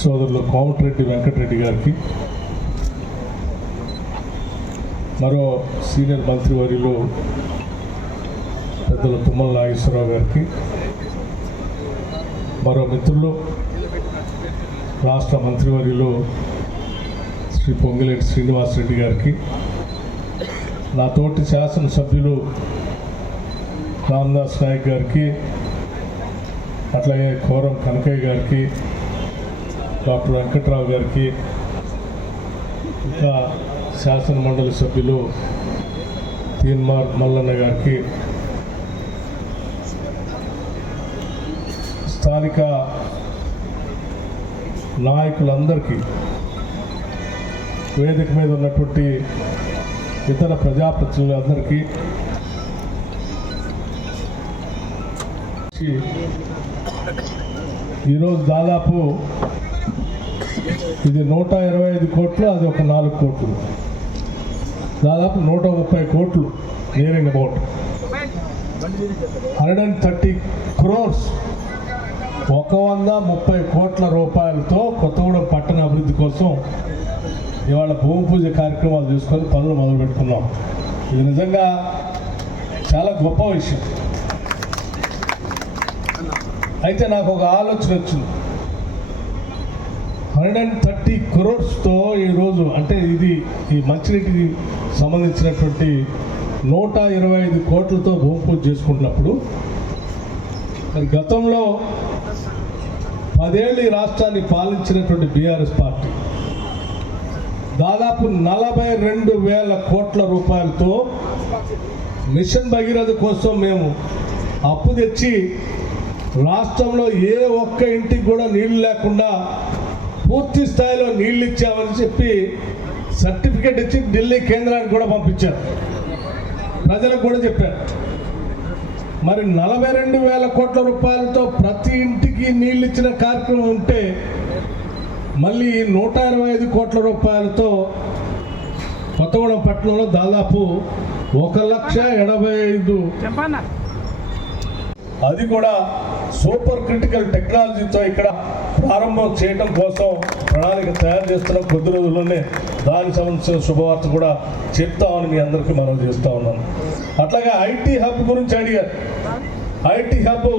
సోదరులు కోమటిరెడ్డి వెంకటరెడ్డి గారికి మరో సీనియర్ మంత్రివర్యులు పెద్దలు తుమ్మల నాగేశ్వరరావు గారికి మరో మిత్రులు రాష్ట్ర మంత్రివర్యులు శ్రీ పొంగిలేటి శ్రీనివాసరెడ్డి గారికి నా తోటి శాసనసభ్యులు రామ్దాస్ నాయక్ గారికి అట్లాగే కోరం కనకయ్య గారికి డాక్టర్ వెంకట్రావు గారికి ఇంకా శాసన మండలి సభ్యులు తీన్మార్ మల్లన్న గారికి స్థానిక నాయకులందరికీ వేదిక మీద ఉన్నటువంటి ఇతర ప్రజాప్రతినిధులందరికీ ఈరోజు దాదాపు ఇది నూట ఇరవై ఐదు కోట్లు అది ఒక నాలుగు కోట్లు. దాదాపు నూట ముప్పై కోట్లు nearing about. Hundred and thirty crores ఒక వంద ముప్పై కోట్ల రూపాయలతో కొత్తగూడెం పట్టణ అభివృద్ధి కోసం ఇవాళ భూమి పూజ కార్యక్రమాలు చూసుకొని పనులు మొదలు పెట్టుకున్నాం. ఇది నిజంగా చాలా గొప్ప విషయం. అయితే నాకు ఒక ఆలోచన వచ్చింది. హండ్రెడ్ అండ్ థర్టీ క్రోర్స్తో ఈరోజు అంటే ఇది ఈ మంచినీటికి సంబంధించినటువంటి నూట ఇరవై ఐదు కోట్లతో భూమి పూజ చేసుకుంటున్నప్పుడు మరి గతంలో పదేళ్ళు ఈ రాష్ట్రాన్ని పాలించినటువంటి బీఆర్ఎస్ పార్టీ దాదాపు నలభై రెండు వేల కోట్ల రూపాయలతో మిషన్ భగీరథ కోసం మేము అప్పు తెచ్చి రాష్ట్రంలో ఏ ఒక్క ఇంటికి కూడా నీళ్ళు లేకుండా పూర్తి స్థాయిలో నీళ్ళు ఇచ్చామని చెప్పి సర్టిఫికేట్ ఇచ్చి ఢిల్లీ కేంద్రానికి కూడా పంపించారు. ప్రజలకు కూడా చెప్పారు. మరి నలభై రెండు వేల కోట్ల రూపాయలతో ప్రతి ఇంటికి నీళ్ళు ఇచ్చిన కార్యక్రమం ఉంటే మళ్ళీ నూట ఇరవై ఐదు కోట్ల రూపాయలతో కొత్తగూడెం పట్టణంలో దాదాపు ఒక లక్ష ఎనభై ఐదు అది కూడా సూపర్ క్రిటికల్ టెక్నాలజీతో ఇక్కడ ప్రారంభం చేయడం కోసం ప్రణాళిక తయారు చేస్తున్న కొద్ది రోజుల్లోనే దానికి సంబంధించిన శుభవార్త కూడా చెప్తామని మీ అందరికీ మనం చేస్తూ ఉన్నాను అట్లాగే ఐటీ హబ్ గురించి అడిగారు ఐటీ హబ్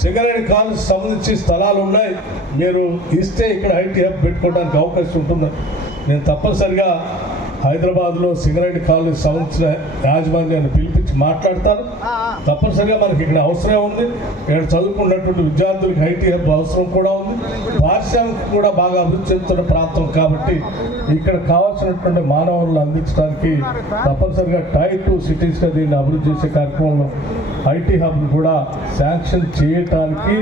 సింగరేణి కాలేజ్ సంబంధించి స్థలాలు ఉన్నాయి. మీరు ఇస్తే ఇక్కడ ఐటీ హబ్ పెట్టుకోవడానికి అవకాశం ఉంటుంది. నేను తప్పనిసరిగా హైదరాబాద్లో సింగరేణి కాలేజ్ సంబంధించిన యాజమాన్యాన్ని పిలిపించి మాట్లాడతాను తప్పనిసరిగా మనకి ఇక్కడ అవసరం ఉంది. ఇక్కడ చదువుకున్నటువంటి విద్యార్థులకు ఐటీ హబ్ అవసరం కూడా ఉంది. పారిశ్రామిక కూడా బాగా అభివృద్ధి చెందుతున్న ప్రాంతం కాబట్టి ఇక్కడ కావాల్సినటువంటి మానవులను అందించడానికి తప్పనిసరిగా టై టూ సిటీస్గా దీన్ని అభివృద్ధి చేసే కార్యక్రమంలో ఐటీ హబ్ను కూడా శాంక్షన్ చేయటానికి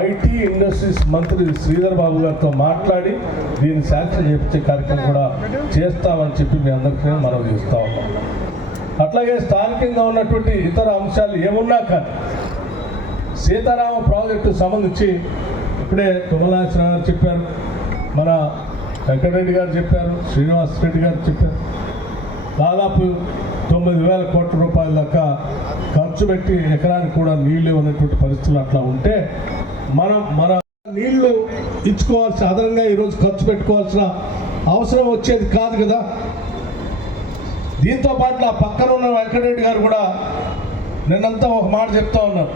ఐటీ ఇండస్ట్రీస్ మంత్రి శ్రీధర్ బాబు గారితో మాట్లాడి దీన్ని శాంక్షన్ చేయించే కార్యక్రమం కూడా చేస్తామని చెప్పి మీ అందరికీ మనం చేస్తా ఉన్నాం అట్లాగే స్థానికంగా ఉన్నటువంటి ఇతర అంశాలు ఏమున్నా కానీ సీతారామ ప్రాజెక్టు సంబంధించి ఇప్పుడే తుమ్మలాశ్వర గారు చెప్పారు. మన వెంకటరెడ్డి గారు చెప్పారు శ్రీనివాస్ రెడ్డి గారు చెప్పారు. దాదాపు తొమ్మిది వేల కోట్ల రూపాయల దాకా ఖర్చు పెట్టి ఎకరానికి కూడా నీళ్ళు ఇవ్వనటువంటి పరిస్థితులు అట్లా ఉంటే మనం మన నీళ్ళు ఇచ్చుకోవాల్సిన అదనంగా ఈరోజు ఖర్చు పెట్టుకోవాల్సిన అవసరం వచ్చేది కాదు కదా. దీంతో పాటు ఆ పక్కన ఉన్న వెంకటరెడ్డి గారు కూడా నిన్నంతా ఒక మాట చెప్తా ఉన్నారు.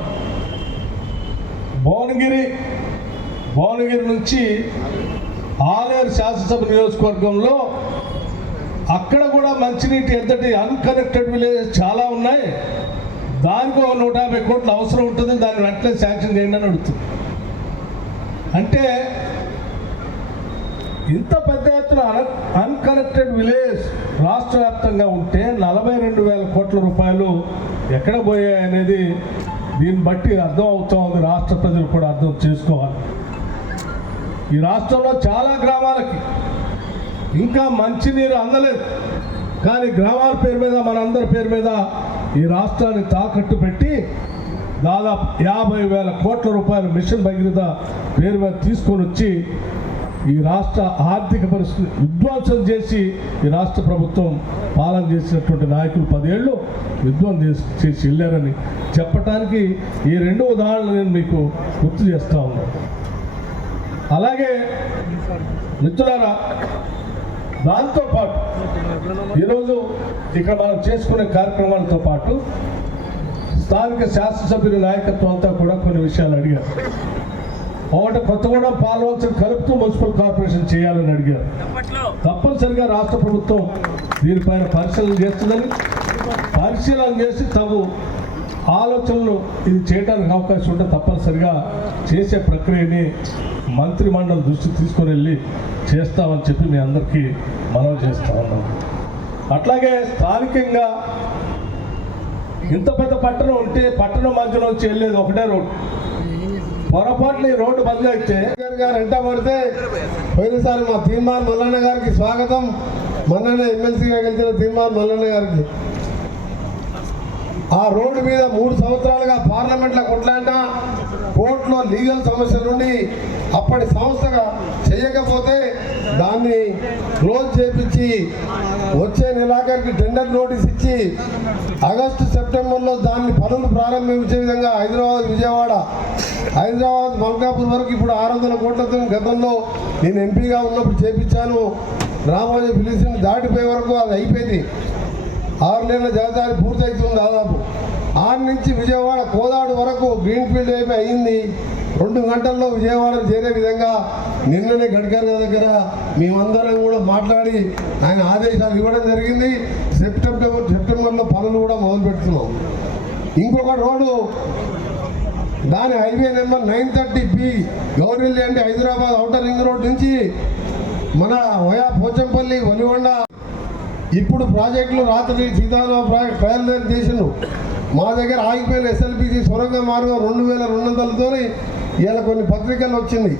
భువనగిరి భువనగిరి నుంచి ఆలేరు శాసనసభ నియోజకవర్గంలో అక్కడ కూడా మంచినీటి ఎంతటి అన్కనెక్టెడ్ విలేజెస్ చాలా ఉన్నాయి. దానికి ఒక నూట యాభై కోట్లు అవసరం ఉంటుంది. దాన్ని వెంటనే శాంక్షన్ చేయండి అని అడుగుతుంది. అంటే ఇంత పెద్ద ఎత్తున అన్కనెక్టెడ్ విలేజ్ రాష్ట్ర వ్యాప్తంగా ఉంటే నలభై రెండు వేల కోట్ల రూపాయలు ఎక్కడ పోయాయి అనేది దీన్ని బట్టి అర్థం అవుతా ఉంది. రాష్ట్ర ప్రజలు కూడా అర్థం చేసుకోవాలి. ఈ రాష్ట్రంలో చాలా గ్రామాలకి ఇంకా మంచినీరు అందలేదు. కానీ గ్రామాల పేరు మీద మనందరి పేరు మీద ఈ రాష్ట్రాన్ని తాకట్టు పెట్టి దాదాపు యాభై వేల కోట్ల రూపాయలు మిషన్ భగీరథ పేరు మీద తీసుకొని వచ్చి ఈ రాష్ట్ర ఆర్థిక పరిస్థితి విధ్వంసం చేసి ఈ రాష్ట్ర ప్రభుత్వం పాలన చేసినటువంటి నాయకులు పదేళ్ళు విధ్వంసం చేసి వెళ్ళారని చెప్పటానికి ఈ రెండు ఉదాహరణలు నేను మీకు గుర్తు చేస్తా ఉన్నాను అలాగే మిత్రులారా దాంతోపాటు ఈరోజు ఇక్కడ మనం చేసుకునే కార్యక్రమాలతో పాటు స్థానిక శాసనసభ్యుల నాయకత్వం అంతా కూడా కొన్ని విషయాలు అడిగారు. ఒకటి కొత్తగూడెం పాలవంచం కలుపుతూ మున్సిపల్ కార్పొరేషన్ చేయాలని అడిగారు. తప్పనిసరిగా రాష్ట్ర ప్రభుత్వం దీనిపైన పరిశీలన చేస్తుందని పరిశీలన చేసి తగు ఆలోచనలు ఇది చేయడానికి అవకాశం ఉంటే తప్పనిసరిగా చేసే ప్రక్రియని మంత్రి మండలి దృష్టి తీసుకొని వెళ్ళి చేస్తామని చెప్పి మీ అందరికీ మనవి చేస్తా ఉన్నాం. అట్లాగే స్థానికంగా ఇంత పెద్ద పట్టణం ఉంటే పట్టణం మధ్యలో వచ్చి వెళ్ళేది ఒకటే రోడ్డు. పొరపాటున రోడ్డు బంద్ అయితే గారు ఎంట పడితే పోయినసారి మా తీర్మాన్ మల్లన్న గారికి స్వాగతం. మొన్ననే ఎమ్మెల్సీగా గెలిచిన తీర్మాన్ మల్లన్న గారికి. ఆ రోడ్డు మీద మూడు సంవత్సరాలుగా పార్లమెంట్లో కొట్లాట కోర్టులో లీగల్ సమస్య నుండి అప్పటి సంస్థగా చేయకపోతే దాన్ని క్లోజ్ చేపించి వచ్చే నెలాఖరికి టెండర్ నోటీస్ ఇచ్చి ఆగస్టు సెప్టెంబర్లో దాన్ని పనులు ప్రారంభించే విధంగా హైదరాబాద్ విజయవాడ హైదరాబాద్ మల్కాపూర్ వరకు ఇప్పుడు ఆరు వందల కోట్లతో గతంలో నేను ఎంపీగా ఉన్నప్పుడు చేపించాను. రామోజీ ఫిలిసిన్ దాటిపోయే వరకు అది అయిపోయింది. ఆరు నెలల జగదారి పూర్తవుతుంది దాదాపు. ఆరు నుంచి విజయవాడ కోదాడు వరకు గ్రీన్ ఫీల్డ్ వైపు అయింది. రెండు గంటల్లో విజయవాడ చేరే విధంగా నిన్ననే గడ్కరీ దగ్గర మేమందరం కూడా మాట్లాడి ఆయన ఆదేశాలు ఇవ్వడం జరిగింది. సెప్టెంబర్ సెప్టెంబర్లో పనులు కూడా మొదలు పెడుతున్నాం ఇంకొక రోడ్డు దాని highway number nine thirty B Gowrelli అంటే హైదరాబాద్ అవుటర్ రింగ్ రోడ్ నుంచి మన వయా పోచంపల్లి వలిగొండ ఇప్పుడు ప్రాజెక్టులు రాత్రి సీతారామ ప్రాజెక్ట్ బయలుదేరి చేసిండు మా దగ్గర ఆగిపోయిన ఎస్ఎల్పిసి సొరంగ మార్గం రెండు వేల రెండు వందలతో ఇలా కొన్ని పత్రికలు వచ్చింది.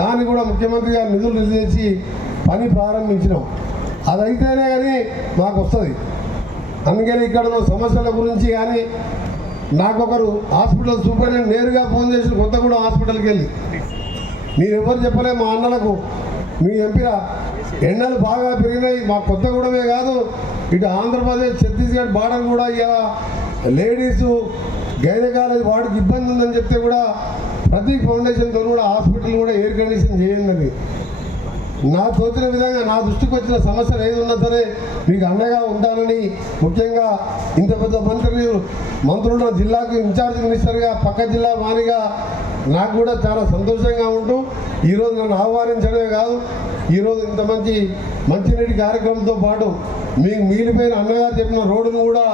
దాన్ని కూడా ముఖ్యమంత్రి గారు నిధులు చేసి పని ప్రారంభించినాం. అదైతేనే కానీ మాకు వస్తుంది. అందుకని ఇక్కడ ఉన్న సమస్యల గురించి కానీ నాకొకరు హాస్పిటల్ సూపరింటెండెంట్ నేరుగా ఫోన్ చేసి కొత్తగూడెం హాస్పిటల్కి వెళ్ళి. నేను ఎవరు చెప్పలే మా అన్నలకు మీ ఎంపీరా ఎండలు బాగా పెరిగినాయి. మా కొత్తగూడమే కాదు. ఇటు ఆంధ్రప్రదేశ్ ఛత్తీస్గఢ్ బార్డర్ కూడా ఇలా లేడీసు గైనకాలజీ వాడికి ఇబ్బంది ఉందని చెప్తే కూడా ప్రతి ఫౌండేషన్తో కూడా హాస్పిటల్ కూడా ఎయిర్ కండిషన్ చేయండి. నా తోచిన విధంగా నా దృష్టికి వచ్చిన సమస్యలు ఏది ఉన్నా సరే మీకు అండగా ఉంటానని ముఖ్యంగా ఇంత పెద్ద మంత్రులు మంత్రులు జిల్లాకు ఇన్ఛార్జ్ మినిస్టర్గా పక్క జిల్లా మానిగా నాకు కూడా చాలా సంతోషంగా ఉంటూ ఈరోజు నన్ను ఆహ్వానించడమే కాదు ఈరోజు ఇంత మంచి మంచినీటి కార్యక్రమంతో పాటు మీకు మిగిలిపోయిన అన్నగారు చెప్పిన రోడ్డును కూడా